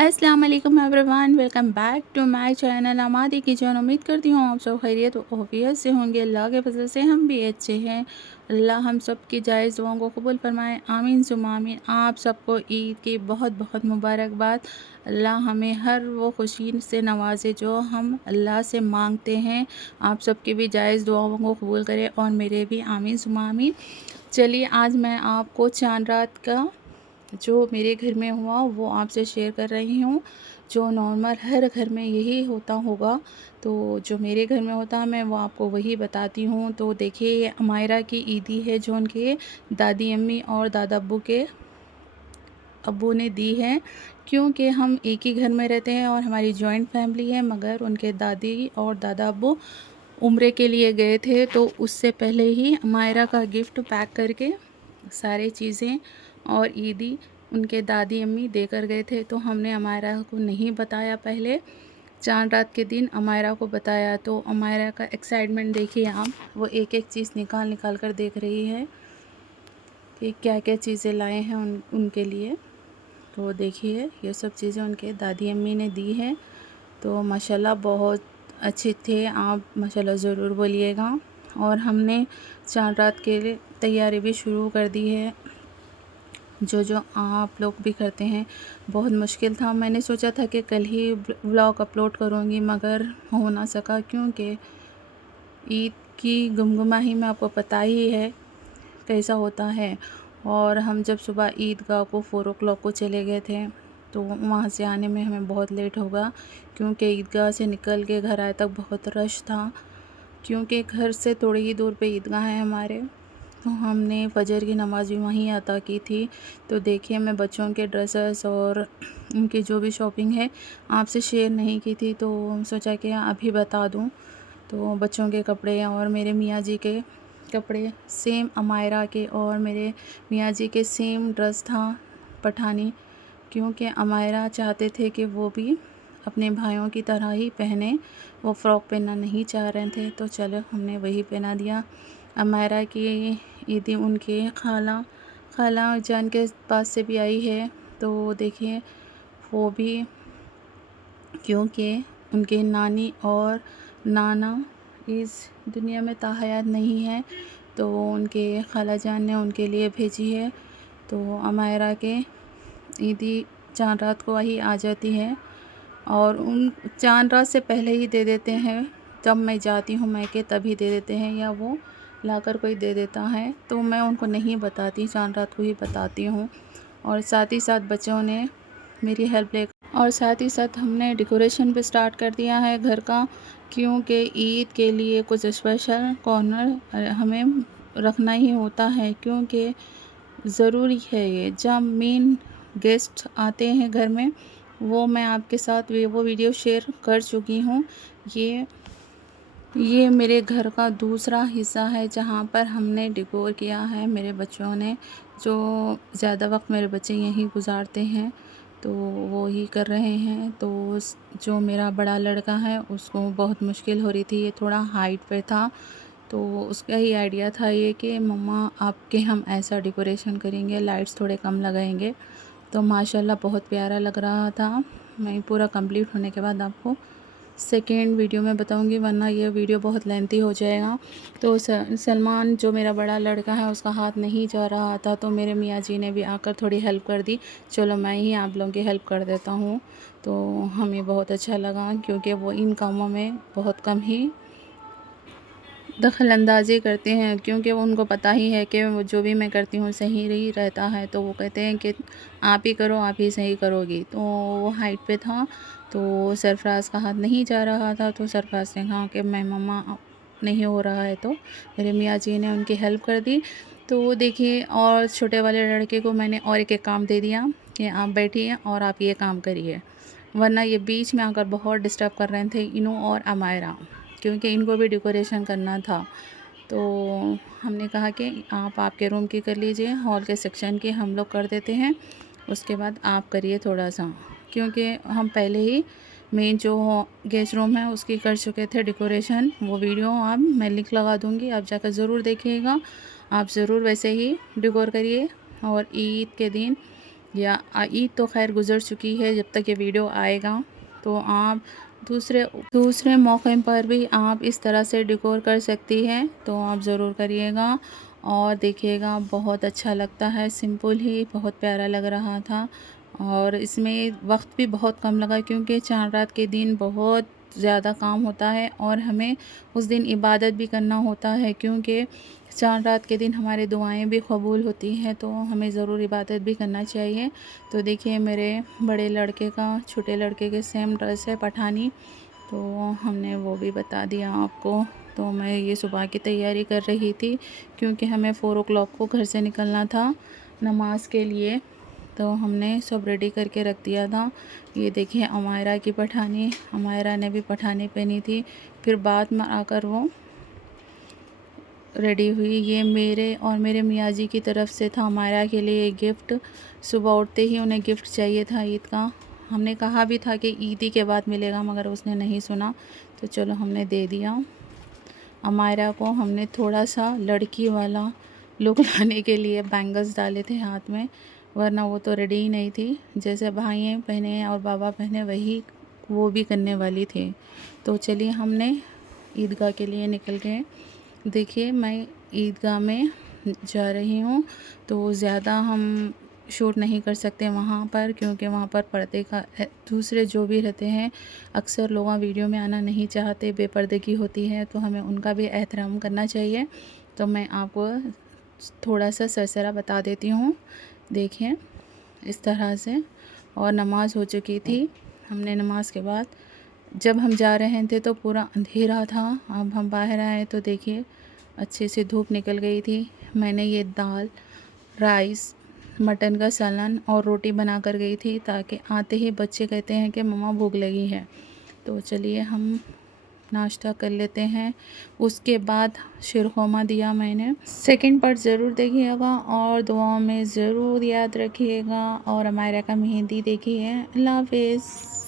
अस्सलाम वालेकुम everyone, welcome back to my channel Amadi kitchen. उम्मीद करती हूँ आप सब खैरियत ऑफियत से होंगे। अल्लाह के फजल से हम भी अच्छे हैं। अल्लाह हम सब की जायज़ दुआओं को कबूल फरमाए, आमीन सुम्मा आमीन। आप सबको ईद की बहुत बहुत मुबारकबाद। अल्लाह हमें हर वो खुशी से नवाजे जो हम अल्लाह से मांगते हैं। आप सबकी भी जायज़ दुआओं को कबूल करे और मेरे भी, आमीन सुम्मा आमीन। चलिए आज मैं आपको चांद रात का जो मेरे घर में हुआ वो आपसे शेयर कर रही हूँ। जो नॉर्मल हर घर में यही होता होगा, तो जो मेरे घर में होता है मैं वो आपको वही बताती हूँ। तो देखिए, ये अमायरा की ईदी है जो उनके दादी अम्मी और दादा अब्बू के अब्बू ने दी है। क्योंकि हम एक ही घर में रहते हैं और हमारी जॉइंट फैमिली है, मगर उनके दादी और दादा अब्बू उम्रे के लिए गए थे, तो उससे पहले ही अमायरा का गिफ्ट पैक करके सारी चीज़ें और ईदी उनके दादी अम्मी देकर गए थे। तो हमने अमायरा को नहीं बताया, पहले चांद रात के दिन अमायरा को बताया। तो अमायरा का एक्साइटमेंट देखिए आप, वो एक एक चीज़ निकाल निकाल कर देख रही है कि क्या क्या चीज़ें लाए हैं उनके लिए। तो देखिए, ये सब चीज़ें उनके दादी अम्मी ने दी है। तो माशाल्लाह बहुत अच्छे थे, आप माशाल्लाह ज़रूर बोलिएगा। और हमने चांद रात के लिए तैयारी भी शुरू कर दी है, जो जो आप लोग भी करते हैं। बहुत मुश्किल था, मैंने सोचा था कि कल ही व्लॉग अपलोड करूँगी, मगर हो ना सका क्योंकि ईद की गुमगुमाही में आपको पता ही है कैसा होता है। और हम जब सुबह ईदगाह को 4 o'clock को चले गए थे, तो वहाँ से आने में हमें बहुत लेट होगा, क्योंकि ईदगाह से निकल के घर आए तक बहुत रश था। क्योंकि घर से थोड़ी ही दूर पे ईदगाह है हमारे, तो हमने फ़जर की नमाज़ भी वहीं अता की थी। तो देखिए, मैं बच्चों के ड्रेसेस और उनकी जो भी शॉपिंग है आपसे शेयर नहीं की थी, तो सोचा कि अभी बता दूं। तो बच्चों के कपड़े और मेरे मियाँ जी के कपड़े सेम अमायरा के और मेरे मियाँ जी के सेम ड्रेस था पठानी, क्योंकि अमायरा चाहते थे कि वो भी अपने भाइयों की तरह ही पहने, वो फ़्रॉक पहनना नहीं चाह रहे थे। तो चलो हमने वही पहना दिया। अमायरा की ईदी उनके खाला जान के पास से भी आई है। तो देखिए, वो भी, क्योंकि उनके नानी और नाना इस दुनिया में ताहयात नहीं है, तो उनके खाला जान ने उनके लिए भेजी है। तो अमायरा के ईदी चांद रात को ही आ जाती है, और उन चांद रात से पहले ही दे देते हैं। जब मैं जाती हूँ मैके तभी दे देते हैं, या वो लाकर कोई दे देता है। तो मैं उनको नहीं बताती, चांद रात को ही बताती हूँ। और साथ ही साथ बच्चों ने मेरी हेल्प ले, और साथ ही साथ हमने डेकोरेशन भी स्टार्ट कर दिया है घर का, क्योंकि ईद के लिए कुछ स्पेशल कॉर्नर हमें रखना ही होता है, क्योंकि ज़रूरी है ये। जब मेन गेस्ट आते हैं घर में, वो मैं आपके साथ वो वीडियो शेयर कर चुकी हूँ। ये मेरे घर का दूसरा हिस्सा है, जहाँ पर हमने डेकोर किया है मेरे बच्चों ने। जो ज़्यादा वक्त मेरे बच्चे यहीं गुजारते हैं, तो वो ही कर रहे हैं। तो जो मेरा बड़ा लड़का है उसको बहुत मुश्किल हो रही थी, ये थोड़ा हाइट पे था, तो उसका ही आइडिया था ये कि मम्मा आपके हम ऐसा डेकोरेशन करेंगे, लाइट्स थोड़े कम लगाएंगे। तो माशाल्लाह बहुत प्यारा लग रहा था। मैं पूरा कंप्लीट होने के बाद आपको सेकेंड वीडियो में बताऊंगी, वरना ये वीडियो बहुत लेंथी हो जाएगा। तो सलमान जो मेरा बड़ा लड़का है उसका हाथ नहीं जा रहा था, तो मेरे मियाँ जी ने भी आकर थोड़ी हेल्प कर दी। चलो मैं ही आप लोगों की हेल्प कर देता हूँ। तो हमें बहुत अच्छा लगा, क्योंकि वो इन कामों में बहुत कम ही दखल अंदाज़ी करते हैं, क्योंकि वो उनको पता ही है कि वो जो भी मैं करती हूँ सही ही रहता है। तो वो कहते हैं कि आप ही करो, आप ही सही करोगी। तो वो हाइट पे था, तो सरफराज का हाथ नहीं जा रहा था, तो सरफराज ने कहा कि मैं मम्मा नहीं हो रहा है, तो मेरे मियाँ जी ने उनकी हेल्प कर दी। तो वो देखिए, और छोटे वाले लड़के को मैंने और एक काम दे दिया कि आप बैठिए और आप ये काम करिए, वरना ये बीच में आकर बहुत डिस्टर्ब कर रहे थे इनू और अमायरा, क्योंकि इनको भी डेकोरेशन करना था। तो हमने कहा कि आप आपके रूम की कर लीजिए, हॉल के सेक्शन की हम लोग कर देते हैं, उसके बाद आप करिए थोड़ा सा, क्योंकि हम पहले ही मेन जो गेस्ट रूम है उसकी कर चुके थे डेकोरेशन। वो वीडियो आप मैं लिंक लगा दूँगी, आप जाकर ज़रूर देखिएगा। आप ज़रूर वैसे ही डेकोर करिए। और ईद के दिन या ईद तो खैर गुज़र चुकी है जब तक ये वीडियो आएगा। तो आप दूसरे दूसरे मौके पर भी आप इस तरह से डेकोर कर सकती हैं, तो आप ज़रूर करिएगा और देखिएगा, बहुत अच्छा लगता है। सिंपल ही बहुत प्यारा लग रहा था और इसमें वक्त भी बहुत कम लगा क्योंकि चाँद रात के दिन बहुत ज़्यादा काम होता है और हमें उस दिन इबादत भी करना होता है, क्योंकि चाँद रात के दिन हमारी दुआएं भी कबूल होती हैं, तो हमें ज़रूर इबादत भी करना चाहिए। तो देखिए, मेरे बड़े लड़के का छोटे लड़के के सेम ड्रेस है पठानी, तो हमने वो भी बता दिया आपको। तो मैं ये सुबह की तैयारी कर रही थी क्योंकि हमें 4 o'clock को घर से निकलना था नमाज के लिए, तो हमने सब रेडी करके रख दिया था। ये देखिए अमायरा की पठानी, अमायरा ने भी पठानी पहनी थी, फिर बाद में आकर वो रेडी हुई। ये मेरे और मेरे मियाँ जी की तरफ से था अमायरा के लिए गिफ्ट। सुबह उठते ही उन्हें गिफ्ट चाहिए था ईद का। हमने कहा भी था कि ईद ही के बाद मिलेगा, मगर उसने नहीं सुना, तो चलो हमने दे दिया। अमायरा को हमने थोड़ा सा लड़की वाला लुक लाने के लिए बैंगल्स डाले थे हाथ में, वरना वो तो रेडी ही नहीं थी। जैसे भाई पहने और बाबा पहने वही वो भी करने वाली थी। तो चलिए हमने ईदगाह के लिए निकल गए। देखिए, मैं ईदगाह में जा रही हूँ, तो ज़्यादा हम शूट नहीं कर सकते वहाँ पर, क्योंकि वहाँ पर पर्दे का दूसरे जो भी रहते हैं, अक्सर लोग वीडियो में आना नहीं चाहते, बेपर्दगी होती है, तो हमें उनका भी एहतराम करना चाहिए। तो मैं आपको थोड़ा सा सरसरा बता देती हूँ। देखिए इस तरह से, और नमाज़ हो चुकी थी। हमने नमाज के बाद जब हम जा रहे थे तो पूरा अंधेरा था। अब हम बाहर आए तो देखिए अच्छे से धूप निकल गई थी। मैंने ये दाल, राइस, मटन का सालन और रोटी बना कर गई थी, ताकि आते ही बच्चे कहते हैं कि मम्मा भूख लगी है। तो चलिए हम नाश्ता कर लेते हैं। उसके बाद शीरखुरमा दिया मैंने। सेकंड पार्ट ज़रूर देखिएगा और दुआओं में ज़रूर याद रखिएगा, और हमारा का मेहंदी देखिए। अल्लाह हाफ़िज़।